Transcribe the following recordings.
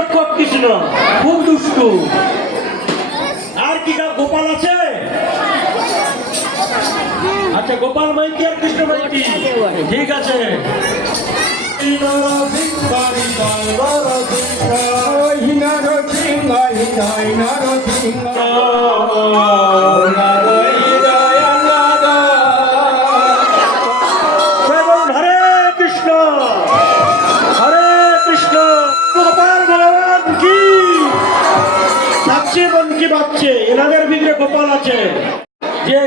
নটখট কৃষ্ণ খুব দুষ্টু। আর কি কার গোপাল আছে? আচ্ছা গোপাল মাইতি আর কৃষ্ণ মাইতি। ঠিক আছে। আছে। যে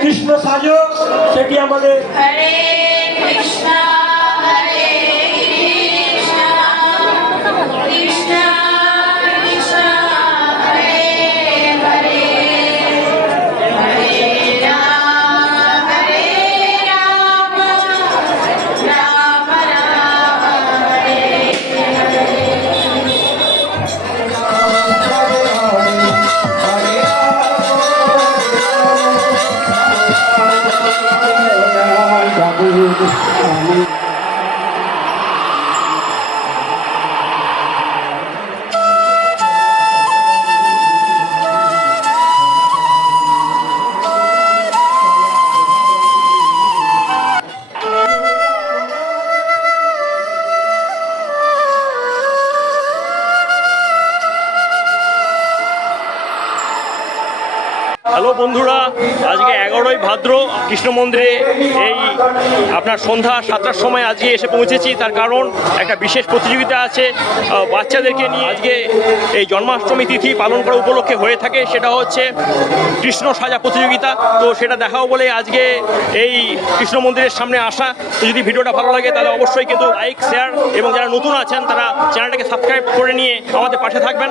কৃষ্ণ সাজক সেটি আমাদের আজকে ভাদ্র কৃষ্ণ মন্দিরে এই আপনার সন্ধ্যা সাতটার সময় আজকে এসে পৌঁছেছি। তার কারণ একটা বিশেষ প্রতিযোগিতা আছে। বাচ্চাদেরকে নিয়ে আজকে এই জন্মাষ্টমী তিথি পালন করা উপলক্ষে হয়ে থাকে। সেটা হচ্ছে কৃষ্ণ সাজা প্রতিযোগিতা। তো সেটা দেখাও বলে আজকে এই কৃষ্ণ মন্দিরের সামনে আসা। তো যদি ভিডিওটা ভালো লাগে তাহলে অবশ্যই কিন্তু লাইক, শেয়ার এবং যারা নতুন আছেন তারা চ্যানেলটাকে সাবস্ক্রাইব করে নিয়ে আমাদের পাশে থাকবেন।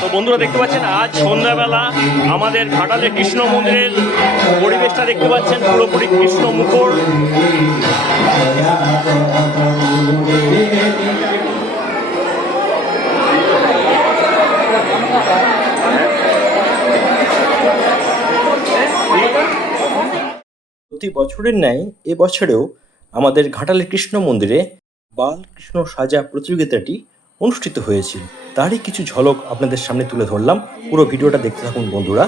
তো বন্ধুরা দেখতে পাচ্ছেন, আজ সন্ধ্যাবেলা আমাদের ঘাটালে কৃষ্ণ মন্দিরের পরিবেশটা দেখতে পাচ্ছেন, পুরোপুরি কৃষ্ণ মুখর প্রতি বছরের ন্যায় এবছরেও আমাদের ঘাটালের কৃষ্ণ মন্দিরে বাল কৃষ্ণ সাজা প্রতিযোগিতাটি অনুষ্ঠিত হয়েছিল। তারই কিছু ঝলক আপনাদের সামনে তুলে ধরলাম। পুরো ভিডিওটা দেখতে থাকুন, বন্ধুরা।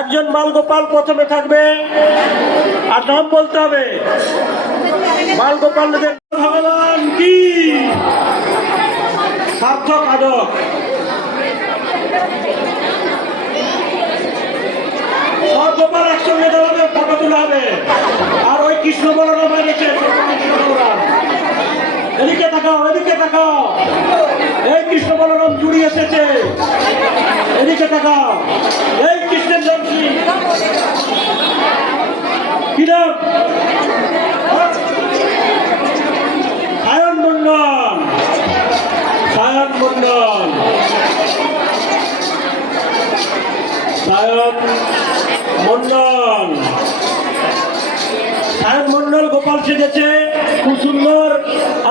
একজন বালগোপাল প্রথমে থাকবে। আর নাম বলতে হবে। বালগোপাল ভগবান কি? সার্থক আদক সব গোপাল একসঙ্গে দাঁড়াবে, ফটো তোলা হবে। আর ওই কৃষ্ণ বলরাম এনেছে কৃষ্ণ বলরাম এদিকে তাকাও এদিকে তাকাও। এই কৃষ্ণ বলরাম জুড়ি এসেছে। এদিকে তাকাও। এই কৃষ্ণের নাম কি সায়ন মন্ডল সায়ন মন্ডল সায়ন মন্ডল। সায়ন মন্ডল গোপাল সেজেছে, খুব সুন্দর।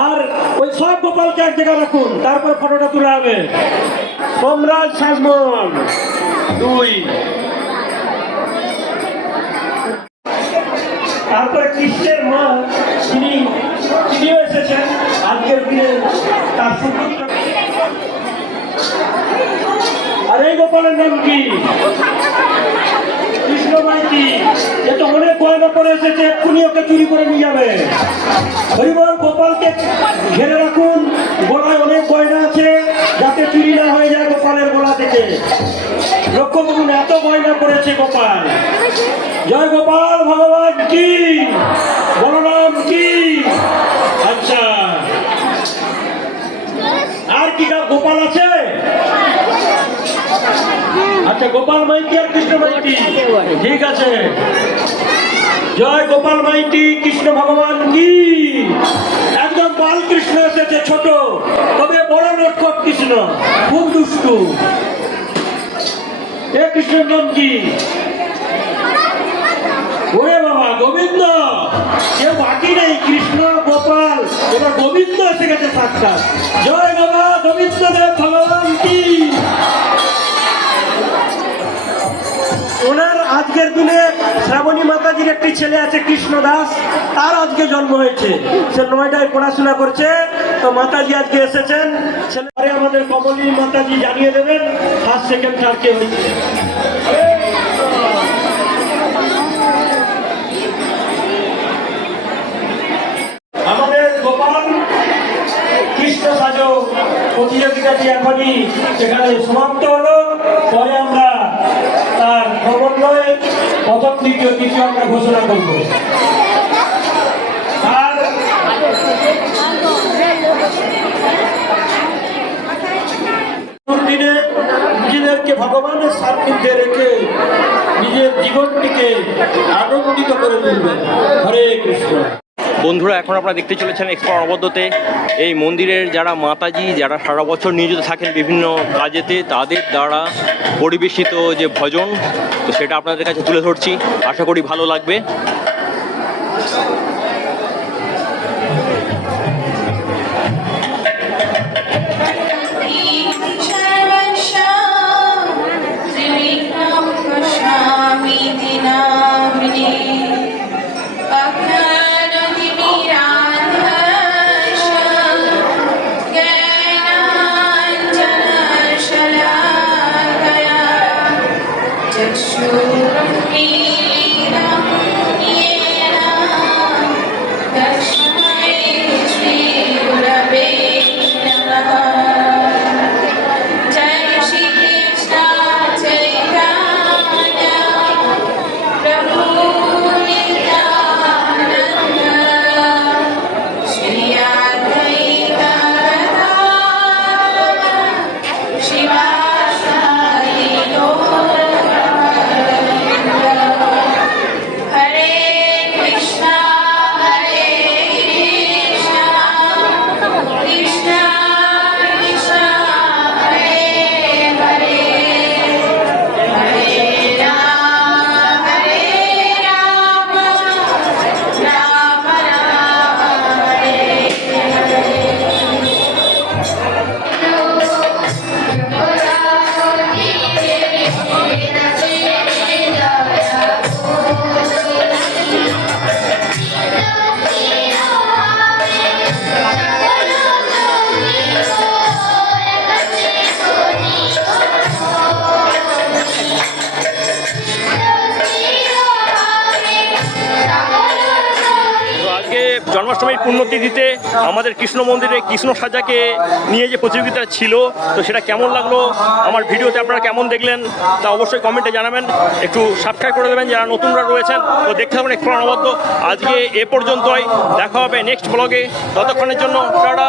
আর ওই সব গোপালকে এক জায়গায় রাখুন, তারপর ফটোটা তুলে হবে সোমরাজ সাজমন দুই। তারপরে কৃষ্ণের মা, তিনি, তিনিও এসেছেন, আজকের দিনে তার সুপুত্র এই গোপালের নাম কি? কৃষ্ণ মাইতি তো অনেক গয়না পরে এসেছে, এক্ষুনি ওকে চুরি করে নিয়ে যাবে। হরিবল, গোপালকে ঘিরে রাখুন, গলায় অনেক গয়না আছে, যাতে চুরি না হয়ে যায় গোপালের গলা থেকে। লক্ষ্য করুন, এত গয়না পড়েছে গোপাল। জয় গোপাল, ভগবান কি? বলরাম কি? আচ্ছা। আর কি গোপাল আছে? আচ্ছা গোপাল মাইতি আর কৃষ্ণ মাইতি ঠিক আছে। জয় গোপাল মাইতি, কৃষ্ণ ভগবান কি? একদম বাল কৃষ্ণ এসেছে ছোট, তবে বড় নটকট কৃষ্ণ, খুব দুষ্টু। এ কৃষ্ণের নাম কি? ওরে বাবা, গোবিন্দ! কেউ বাকি নেই, কৃষ্ণ, গোপাল, এবার গোবিন্দ এসে গেছে সাক্ষাৎ। জয় বাবা, গোবিন্দ দেব ভগবান। দিনে শ্রাবণী মাতাজির একটি ছেলে আছে কৃষ্ণ দাস, তার আজকে জন্ম হয়েছে। সে নয়টায় পড়াশোনা করছে। তো মাতাজি আজকে এসেছেন। ছেলে আমাদের কমলী মাতাজি জানিয়ে দেবেন ফার্স্ট সেকেন্ড থার্ড কে হয়েছে। প্রতিযোগিতাটি এখনই এখানে সমাপ্ত হলো। পরে প্রথম, দ্বিতীয়, তৃতীয় আমরা ঘোষণা করব। আর দিনে নিজেদেরকে ভগবানের সান্নিধ্যে রেখে নিজের জীবনটিকে আনন্দিত করে তুলবেন। হরে কৃষ্ণ। বন্ধুরা, এখন আপনারা দেখতে চলেছেন এক্সপো অনবদ্যতে এই মন্দিরের যারা মাতাজি, যারা সারা বছর নিয়োজিত থাকেন বিভিন্ন কাজেতে, তাদের দ্বারা পরিবেশিত যে ভজন, তো সেটা আপনাদের কাছে তুলে ধরছি। আশা করি ভালো লাগবে। জন্মাষ্টমীর পুণ্যতিথিতে আমাদের কৃষ্ণ মন্দিরে কৃষ্ণ সাজাকে নিয়ে যে প্রতিযোগিতা ছিল, তো সেটা কেমন লাগল? আমার ভিডিওতে আপনারা কেমন দেখলেন তা অবশ্যই কমেন্টে জানাবেন। একটু সাবস্ক্রাইব করে দেবেন যারা নতুনরা রয়েছেন, তো দেখতে থাকুন একটু অনবদ্য আজকে এ পর্যন্তই, দেখা হবে নেক্সট ব্লগে ততক্ষণের জন্য টাটা।